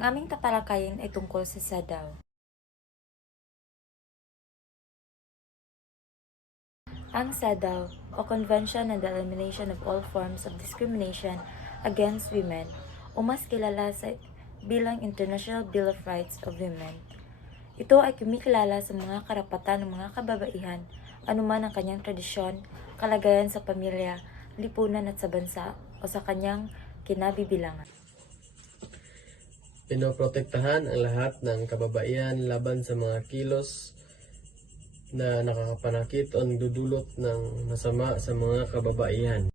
Ang aming tatalakayin ay tungkol sa SADAW. Ang SADAW o Convention on the Elimination of All Forms of Discrimination Against Women o mas kilala bilang International Bill of Rights of Women. Ito ay kumikilala sa mga karapatan ng mga kababaihan, anuman ang kanyang tradisyon, kalagayan sa pamilya, lipunan at sa bansa o sa kanyang kinabibilangan. Pinoprotektahan ang lahat ng kababaihan laban sa mga kilos na nakakapanakit o nagdudulot ng masama sa mga kababaihan.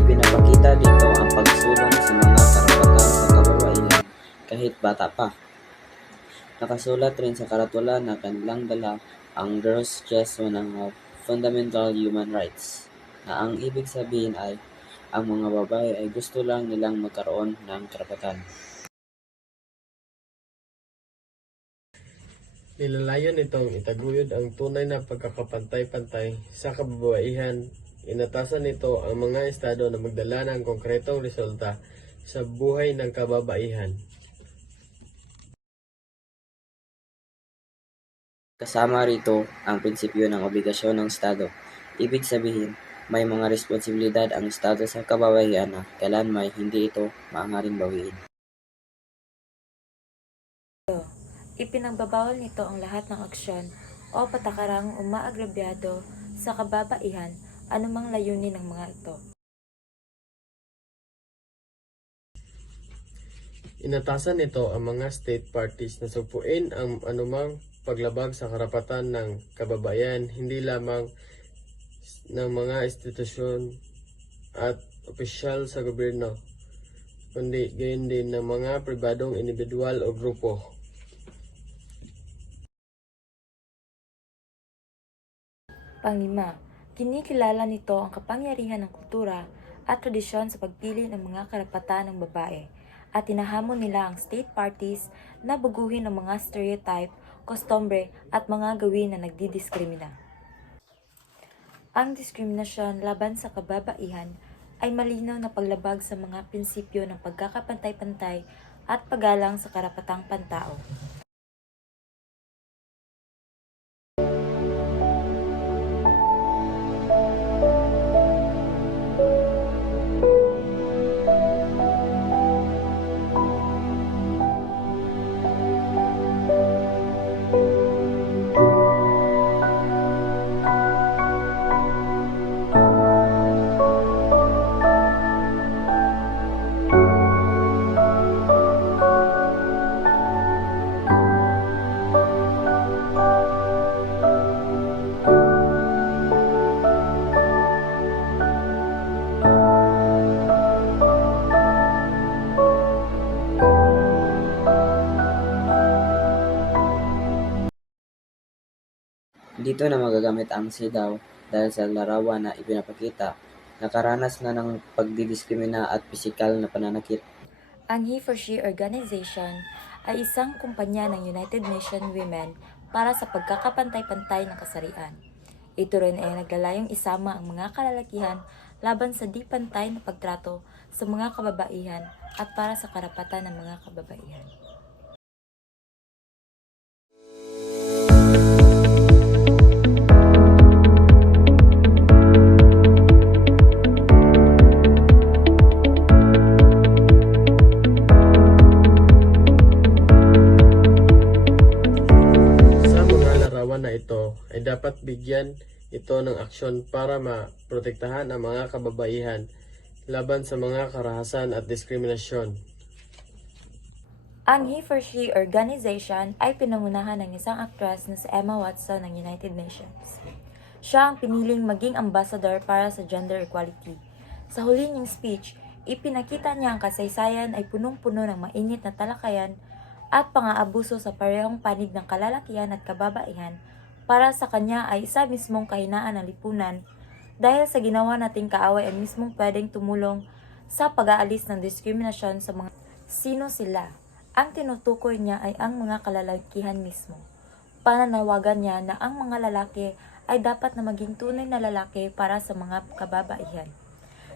Ipinapakita dito ang pagsulong sa mga karapatan sa kababaihan kahit bata pa. Nakasulat rin sa karatula na kanilang dala ang Girls Just Wanna Have Fundamental Human Rights, na ang ibig sabihin ay ang mga babae ay gusto lang nilang magkaroon ng karapatan. Nilalayon nitong itaguyod ang tunay na pagkakapantay-pantay sa kababaihan. Inatasan nito ang mga estado na magdala ng konkretong resulta sa buhay ng kababaihan. Kasama rito ang prinsipyo ng obligasyon ng Estado. Ibig sabihin, may mga responsibilidad ang Estado sa kababaihan na kailanman hindi ito maaaring bawiin. Ipinagbabawal nito ang lahat ng aksyon o patakarang umaagrabyado sa kababaihan, anumang layunin ng mga ito. Inatasan nito ang mga state parties na sugpuin ang anumang paglabag sa karapatan ng kababayan, hindi lamang ng mga institusyon at opisyal sa gobyerno, kundi gayon din ng mga pribadong individual o grupo. Panglima, kinikilala nito ang kapangyarihan ng kultura at tradisyon sa pagpili ng mga karapatan ng babae, at tinahamon nila ang state parties na baguhin ang mga stereotype, kostumbre at mga gawin na nagdidiskrimina. Ang diskriminasyon laban sa kababaihan ay malinaw na paglabag sa mga prinsipyo ng pagkakapantay-pantay at paggalang sa karapatang pantao. Dito na magagamit ang SIDAW dahil sa larawan na ipinapakita, nakaranas na ng pagdidiskrimina at pisikal na pananakit. Ang He4She Organization ay isang kumpanya ng United Nations Women para sa pagkakapantay-pantay ng kasarian. Ito rin ay naglalayong isama ang mga kalalakihan laban sa di pantay na pagtrato sa mga kababaihan at para sa karapatan ng mga kababaihan. Na ito ay dapat bigyan ito ng aksyon para maprotektahan ang mga kababaihan laban sa mga karahasan at diskriminasyon. Ang He4She Organization ay pinangunahan ng isang aktres na si Emma Watson ng United Nations. Siya ang piniling maging ambassador para sa gender equality. Sa huli niyang speech, ipinakita niya ang kasaysayan ay punong-puno ng mainit na talakayan at pang-aabuso sa parehong panig ng kalalakihan at kababaihan. Para sa kanya ay isa mismong kahinaan ng lipunan dahil sa ginawa nating kaaway ay mismong pwedeng tumulong sa pag-aalis ng diskriminasyon sa mga sino sila. Ang tinutukoy niya ay ang mga kalalakihan mismo. Pananawagan niya na ang mga lalaki ay dapat na maging tunay na lalaki para sa mga kababaihan.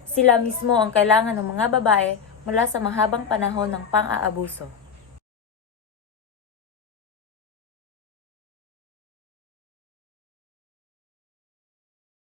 Sila mismo ang kailangan ng mga babae mula sa mahabang panahon ng pang-aabuso.